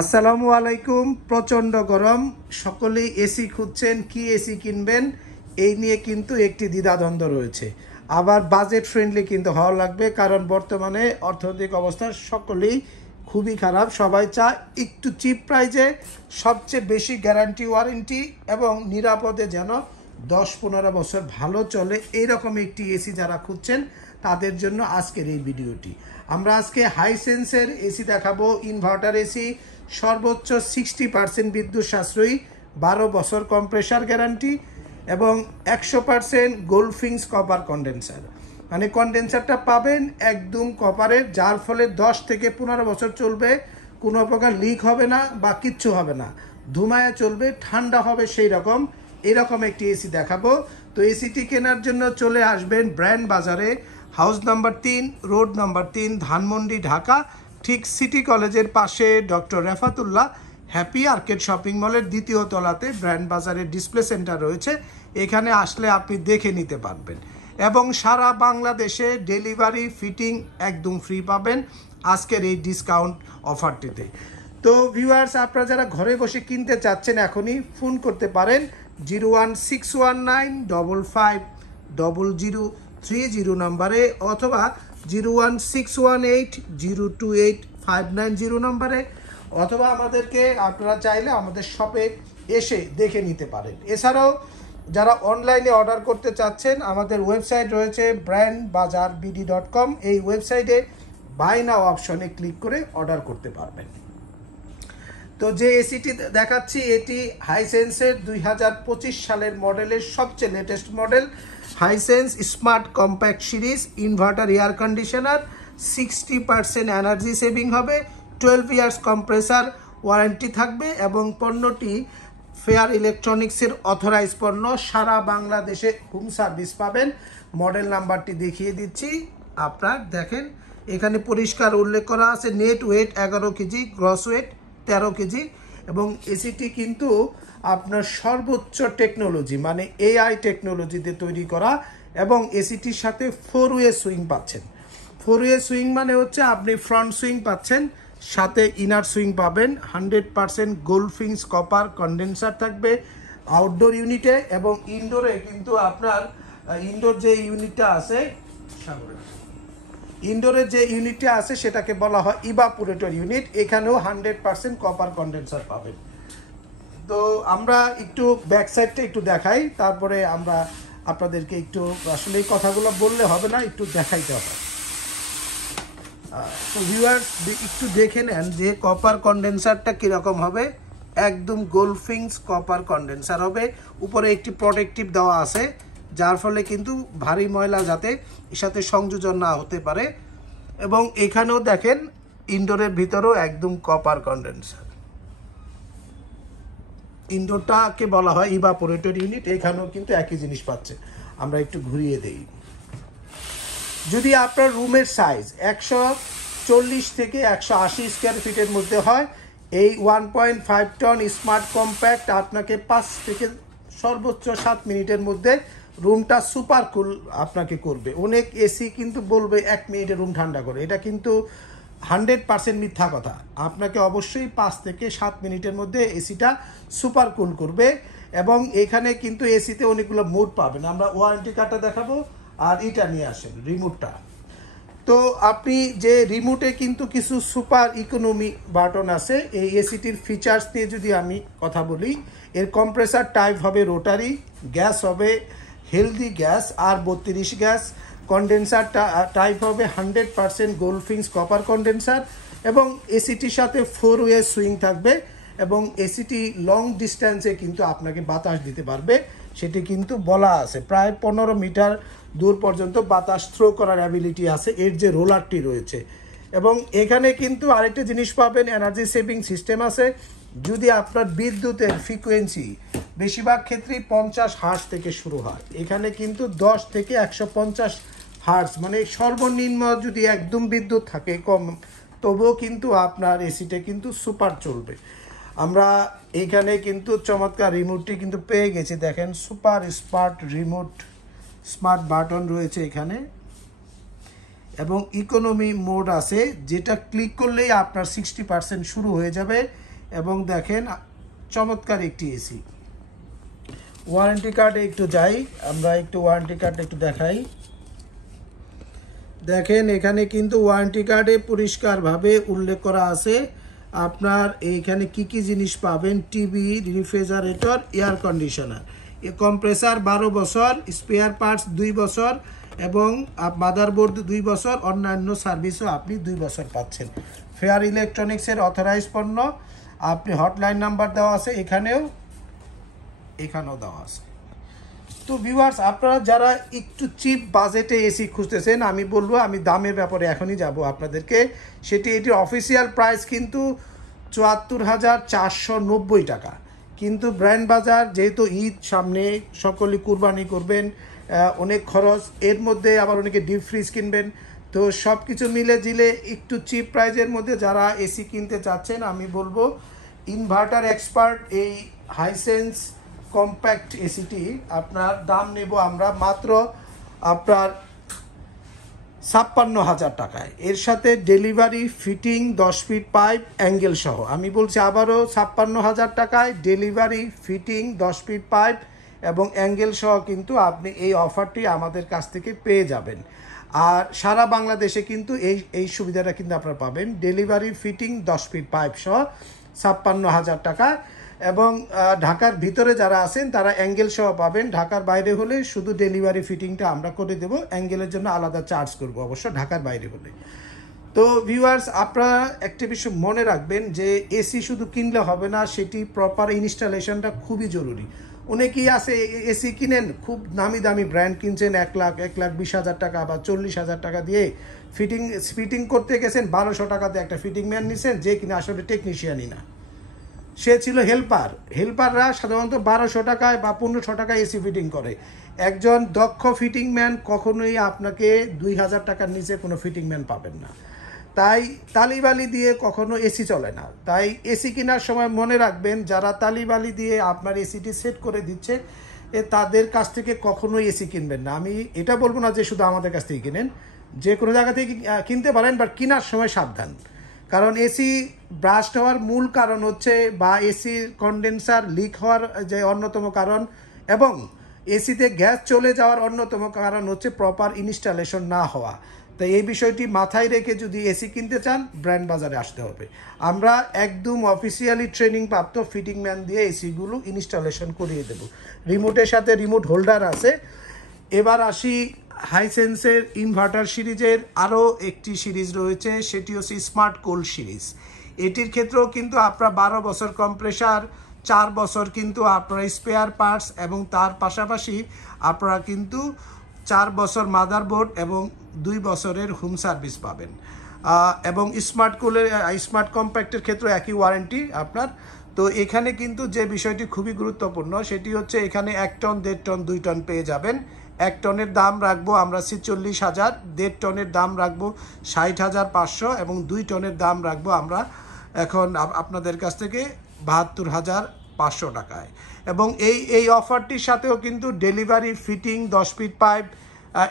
আসসালামু আলাইকুম। প্রচণ্ড গরম, সকলেই এসি খুঁজছেন, কি এসি কিনবেন এই নিয়ে কিন্তু একটি দ্বিধাদ্বন্দ্ব রয়েছে। আবার বাজেট ফ্রেন্ডলি কিন্তু হওয়া লাগবে, কারণ বর্তমানে অর্থনৈতিক অবস্থা সকলেই খুবই খারাপ। সবাই চায় একটু চিপ প্রাইজে সবচেয়ে বেশি গ্যারান্টি ওয়ারেন্টি এবং নিরাপদে যেন 10-15 বছর ভালো চলে, এইরকম একটি এসি যারা খুঁজছেন তাদের জন্য আজকের এই ভিডিওটি। আমরা আজকে হাইসেন্সের এসি দেখাবো, ইনভার্টার এসি, সর্বোচ্চ 60% বিদ্যুৎ সাশ্রয়ী, 12 বছর কম্প্রেসার গ্যারান্টি এবং 100% গোল্ডফিংস কপার কন্ডেন্সার। মানে কন্ডেন্সারটা পাবেন একদম কপারের, যার ফলে 10 থেকে 15 বছর চলবে, কোনো প্রকার লিক হবে না বা কিচ্ছু হবে না, ধুমায়া চলবে, ঠান্ডা হবে সেই রকম। এরকম একটি এসি দেখাবো। তো এসিটি কেনার জন্য চলে আসবেন ব্র্যান্ড বাজারে, house number 3, road number 3, Dhanmondi, Dhaka. ঠিক সিটি কলেজের পাশে doctor Refatullah happy arcade shopping মলের 2য় তলাতে ব্র্যান্ড বাজারের ডিসপ্লে সেন্টার রয়েছে। এখানে আসলে আপনি দেখে নিতে পারবেন এবং সারা বাংলাদেশে ডেলিভারি ফিটিং একদম ফ্রি পাবেন আজকের এই ডিসকাউন্ট অফারটিতে। তো ভিউয়ার্স, আপনারা যারা ঘরে বসে কিনতে চাচ্ছেন এখনই ফোন করতে পারেন 01619550030 নম্বরে অথবা 01618028590 নম্বরে, অথবা আমাদেরকে আপনারা চাইলে আমাদের শপে এসে দেখে নিতে পারেন। এছাড়াও যারা অনলাইনে অর্ডার করতে চাচ্ছেন, আমাদের ওয়েবসাইট রয়েছে brandbazaarbd.com। এই ওয়েবসাইটে বাই নাও অপশনে ক্লিক করে অর্ডার করতে পারবেন। তো যে এসিটি দেখাচ্ছি এটি হাইসেন্সের 2025 সালের মডেলের সবচেয়ে latest model, Hisense smart compact series inverter air conditioner. 60% energy saving হবে, 12 ইয়ার্স কম্প্রেসার ওয়ারেন্টি থাকবে এবং পণ্যটি ফেয়ার ইলেকট্রনিক্সের অথরাইজ পণ্য। সারা বাংলাদেশে হোম সার্ভিস পাবেন। মডেল নাম্বারটি দেখিয়ে দিচ্ছি, আপনার দেখেন এখানে পরিষ্কার উল্লেখ করা আছে। Net weight 11 kg, gross weight 13 kg এবং এসিটি কিন্তু আপনার সর্বোচ্চ টেকনোলজি মানে এআই টেকনোলজিতে তৈরি করা এবং এসিটির সাথে 4-ওয়ে সুইং পাচ্ছেন। 4-ওয়ে সুইং মানে হচ্ছে আপনি ফ্রন্ট সুইং পাচ্ছেন, সাথে ইনার সুইং পাবেন। 100% গোল্ডফিংস কপার কন্ডেন্সার থাকবে আউটডোর ইউনিটে এবং ইনডোরে কিন্তু আপনার ইনডোর যে ইউনিটটা আছে, ইনডোরের যে ইউনিটটা আছে সেটাকে বলা হয় ইভাপোরেটর ইউনিট। এখানেও 100% কপার কন্ডেন্সার পাবেন। তো আমরা একটু ব্যাক সাইডটা একটু দেখাই, তারপরে আমরা আপনাদেরকে একটু আসলে এই কথাগুলো বললে হবে না, একটু দেখাইতে হবে। তো ভিউয়ার্স একটু দেখে নেন যে কপার কন্ডেন্সারটা কীরকম হবে। একদম গোল্ডফিংস কপার কন্ডেন্সার হবে। উপরে একটি প্রোটেক্টিভ দেওয়া আছে, যার ফলে কিন্তু ভারী ময়লা যাতে এর সাথে সংযোজন না হতে পারে। এবং এখানেও দেখেন ইনডোরের ভিতরেও একদম কপার কন্ডেন্সার। ইনডোরটাকে বলা হয় ইভাপোরেটর ইউনিট, এখানেও কিন্তু একই জিনিস পাচ্ছে। আমরা একটু ঘুরিয়ে দেই। যদি আপনার রুমের সাইজ 140 থেকে 180 স্কোয়ার ফিটের মধ্যে হয়, এই 1.5 টন স্মার্ট কম্প্যাক্ট আপনাকে 5 থেকে সর্বোচ্চ 7 মিনিটের মধ্যে রুমটা সুপার কুল আপনাকে করবে। অনেক এসি কিন্তু বলবে 1 মিনিটে রুম ঠান্ডা করে, এটা কিন্তু 100% মিথ্যা কথা। আপনাকে অবশ্যই 5 থেকে 7 মিনিটের মধ্যে এসিটা সুপার কুল করবে। এবং এখানে কিন্তু এসিতে অনেকগুলো মোড পাবেন। আমরা ওয়ারেন্টি কার্ডটা দেখাবো, আর এটা নিয়ে আসেন রিমোটটা। তো আপনি যে রিমোটে কিন্তু কিছু সুপার ইকোনমি বাটন আছে। এই এসিটির ফিচার্স নিয়ে যদি আমি কথা বলি, এর কম্প্রেসার টাইপ হবে রোটারি, গ্যাস হবে হেলদি গ্যাস আর 32 গ্যাস, কন্ডেন্সার টাইপ হবে 100% গোল্ডফিংস কপার কন্ডেন্সার এবং এসিটির সাথে 4-ওয়ে সুইং থাকবে এবং এসিটি লং ডিস্টেন্সে কিন্তু আপনাকে বাতাস দিতে পারবে। সেটি কিন্তু বলা আছে প্রায় 15 মিটার দূর পর্যন্ত বাতাস থ্রো করার অ্যাবিলিটি আছে এর যে রোলারটি রয়েছে। এবং এখানে কিন্তু আরেকটা জিনিস পাবেন, এনার্জি সেভিং সিস্টেম আছে। যদি আপনার বিদ্যুতের ফ্রিকোয়েন্সি বেশিরভাগ ক্ষেত্রেই 50 হার্টজ থেকে শুরু হয়, এখানে কিন্তু 10 থেকে 150 হার্টজ, মানে সর্বনিম্ন যদি একদম বিদ্যুৎ থাকে কম, তবুও কিন্তু আপনার এসিটা কিন্তু সুপার চলবে। আমরা এখানে কিন্তু চমৎকার রিমোটটি কিন্তু পেয়ে গেছি, দেখেন super smart remote, smart button রয়েছে এখানে এবং ইকোনমি মোড আছে, যেটা ক্লিক করলেই আপনার 60% শুরু হয়ে যাবে এবং দেখেন চমৎকার একটি এসি। ওয়ারেন্টি কার্ডে একটু যাই, আমরা একটু ওয়ারেন্টি কার্ডটা একটু দেখাই। দেখেন এখানে কিন্তু ওয়ারেন্টি কার্ডে পরিষ্কারভাবে উল্লেখ করা আছে আপনার এইখানে কি কি জিনিস পাবেন। TV, refrigerator, air conditioner, compressor 12 বছর, স্পেয়ার পার্টস 2 বছর এবং মাদারবোর্ড 2 বছর, অন্যান্য সার্ভিসও আপনি 2 বছর পাচ্ছেন। ফেয়ার ইলেকট্রনিক্সের অথরাইজ পণ্য। আপনি হটলাইন নাম্বার দেওয়া আছে, এখানেও দেওয়া আছে। তো ভিউয়ার্স, আপনারা যারা একটু চিপ বাজেটে এসি খুঁজতেছেন, আমি বলবো, আমি দামের ব্যাপারে এখনই যাব আপনাদেরকে। এটির অফিসিয়াল প্রাইস কিন্তু 74,490 টাকা। কিন্তু ব্র্যান্ড বাজার, যেহেতু ঈদ সামনে, সকলে কুরবানি করবেন, অনেক খরচ, এর মধ্যে আবার অনেকে ডিপ ফ্রিজ কিনবেন, তো সব কিছু মিলে জিলে একটু চিপ প্রাইজের মধ্যে যারা এসি কিনতে চাচ্ছেন, আমি বলবো ইনভার্টার এক্সপার্ট এই হাইসেন্স কম্প্যাক্ট এসিটি আপনার দাম নেব আমরা মাত্র আপনার 56,000 টাকায়। এর সাথে delivery, fitting, 10 fit pipe, angle সহ। আমি বলছি আবারও 56,000 টাকায় ডেলিভারি, ফিটিং, 10 ফিট পাইপ এবং অ্যাঙ্গেল সহ কিন্তু আপনি এই অফারটি আমাদের কাছ থেকে পেয়ে যাবেন। আর সারা বাংলাদেশে কিন্তু এই সুবিধাটা কিন্তু আপনারা পাবেন, ডেলিভারি, ফিটিং, 10 ফিট পাইপ সহ 56,000 টাকা। এবং ঢাকার ভিতরে যারা আছেন তারা অ্যাঙ্গেল সহ পাবেন। ঢাকার বাইরে হলে শুধু ডেলিভারি, ফিটিংটা আমরা করে দেব, অ্যাঙ্গেলের জন্য আলাদা চার্জ করব অবশ্য ঢাকার বাইরে হলে। তো ভিউয়ার্স, আপনারা একটা বিষয় মনে রাখবেন যে এসি শুধু কিনলে হবে না, সেটি প্রপার ইনস্টলেশনটা খুবই জরুরি। অনেকেই আছে এসি কিনেন, খুব নামি দামি ব্র্যান্ড কিনছেন, 1,20,000 টাকা বা 40,000 টাকা দিয়ে ফিটিং করতে গেছেন, 1200 টাকাতে একটা ফিটিং ম্যান নিছেন, যে কিনা আসলে টেকনিশিয়ানই না, সে ছিল হেল্পাররা সাধারণত 1200 টাকায় বা 1500 টাকায় এসি ফিটিং করে। একজন দক্ষ ফিটিং ম্যান কখনোই আপনাকে 2000 টাকার নিচে কোনো ফিটিং ম্যান পাবেন না। তাই তালিবালি দিয়ে কখনো এসি চলে না। তাই এসি কেনার সময় মনে রাখবেন, যারা তালিবালি দিয়ে আপনার এসিটি সেট করে দিচ্ছে তাদের কাছ থেকে কখনোই এসি কিনবেন না। আমি এটা বলবো না যে শুধু আমাদের কাছ থেকে কিনেন, যে কোনো জায়গা থেকে কিনতে পারেন, বাট কেনার সময় সাবধান। কারণ এসি ব্রাস্ট হওয়ার মূল কারণ হচ্ছে, বা এসির কন্ডেন্সার লিক হওয়ার যে অন্যতম কারণ, এবং এসিতে গ্যাস চলে যাওয়ার অন্যতম কারণ হচ্ছে প্রপার ইনস্টলেশন না হওয়া। তাই এই বিষয়টি মাথায় রেখে যদি এসি কিনতে চান, ব্র্যান্ড বাজারে আসতে হবে। আমরা একদম অফিসিয়ালি ট্রেনিং প্রাপ্ত ফিটিং ম্যান দিয়ে এসিগুলো ইনস্টলেশন করিয়ে দেব। রিমোটের সাথে রিমোট হোল্ডার আছে। এবার আসি হাইসেন্সের ইনভার্টার সিরিজের আরও একটি সিরিজ রয়েছে, সেটি হচ্ছে স্মার্ট কোল্ড সিরিজ। এটির ক্ষেত্রেও কিন্তু আপনার 12 বছর কম্প্রেসার, 4 বছর কিন্তু আপনারা স্পেয়ার পার্টস, এবং তার পাশাপাশি আপনারা কিন্তু 4 বছর মাদারবোর্ড এবং 2 বছরের হোম সার্ভিস পাবেন। এবং স্মার্ট কম্প্যাক্টের ক্ষেত্রে একই ওয়ারেন্টি আপনার। তো এখানে কিন্তু যে বিষয়টি খুবই গুরুত্বপূর্ণ, সেটি হচ্ছে এখানে 1 টন, 1.5 টন, 2 টন পেয়ে যাবেন। 1 টনের দাম রাখবো আমরা 46,000, 1.5 টনের দাম রাখবো 60,500 এবং 2 টনের দাম রাখবো আমরা এখন আপনাদের কাছ থেকে 72,500 টাকায়। এবং এই অফারটির সাথেও কিন্তু delivery, fitting, 10 fit pipe,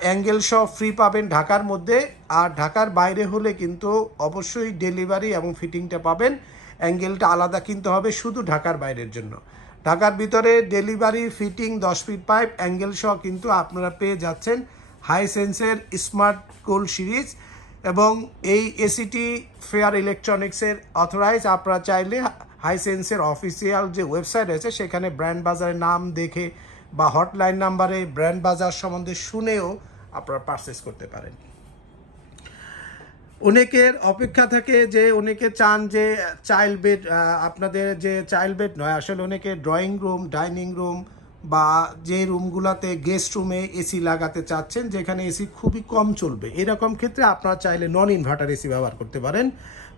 angle সহ ফ্রি পাবেন ঢাকার মধ্যে। আর ঢাকার বাইরে হলে কিন্তু অবশ্যই ডেলিভারি এবং ফিটিংটা পাবেন, অ্যাঙ্গেলটা আলাদা কিনতে হবে শুধু ঢাকার বাইরের জন্য। ঢাকার ভিতরে delivery, fitting, 10 fit pipe, angle সহ কিন্তু আপনারা পেয়ে যাচ্ছেন হাইসেন্সের স্মার্ট কোল্ড সিরিজ। এবং এই এসিটি ফেয়ার ইলেকট্রনিক্সের অথরাইজ। আপনারা চাইলে হাইসেন্সের অফিসিয়াল যে ওয়েবসাইট আছে সেখানে ব্র্যান্ড বাজারের নাম দেখে বা হটলাইন নাম্বারে ব্র্যান্ড বাজার সম্বন্ধে শুনেও আপনারা পারচেস করতে পারেন। অনেকের অপেক্ষা থাকে যে অনেকে চান যে চাইল্ড বেড, আপনাদের যে চাইল্ড বেড নয়, আসলে অনেকে ড্রয়িং রুম, ডাইনিং রুম বা যে রুমগুলোতে গেস্ট রুমে এসি লাগাতে চাচ্ছেন, যেখানে এসি খুবই কম চলবে, এরকম ক্ষেত্রে আপনারা চাইলে নন ইনভার্টার এসি ব্যবহার করতে পারেন।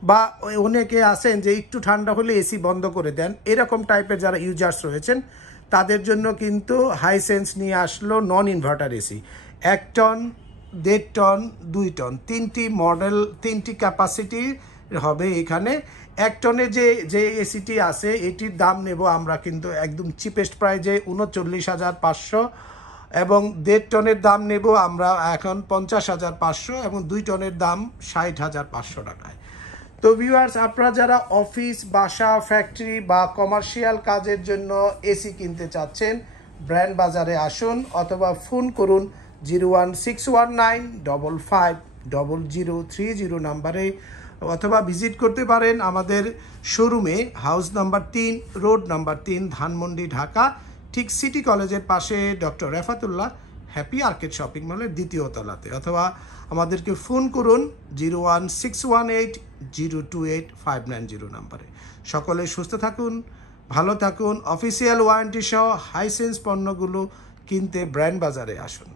বা অনেকে আছেন যে একটু ঠান্ডা হলে এসি বন্ধ করে দেন, এরকম টাইপের যারা ইউজার্স রয়েছেন তাদের জন্য কিন্তু হাইসেন্স নিয়ে আসলো non inverter AC. 1 ton, 1.5 ton, 2 ton, 3টি মডেল, 3টি ক্যাপাসিটি হবে এখানে। 1 টনে যে এসিটি আছে এটির দাম নেব আমরা কিন্তু একদম চিপেস্ট প্রাইজে 39,500, এবং 1.5 টনের দাম নেব আমরা এখন 50,500, এবং 2 টনের দাম 60,500 টাকায়। তো ভিউয়ার্স, আপনারা যারা অফিস, বাসা, ফ্যাক্টরি বা কমার্শিয়াল কাজের জন্য এসি কিনতে চাচ্ছেন, ব্র্যান্ড বাজারে আসুন অথবা ফোন করুন 01619550030 নাম্বারে, অথবা ভিজিট করতে পারেন আমাদের শোরুমে, house number 3, road number 3, Dhanmondi, Dhaka, ঠিক সিটি কলেজের পাশে doctor Refatullah happy arcade shopping মলের 2য় তলাতে, অথবা আমাদেরকে ফোন করুন 01618028590 নাম্বারে। সকলে সুস্থ থাকুন, ভালো থাকুন। অফিসিয়াল ওয়ারেন্টি সহ হাইসেন্স পণ্যগুলো কিনতে ব্র্যান্ড বাজারে আসুন।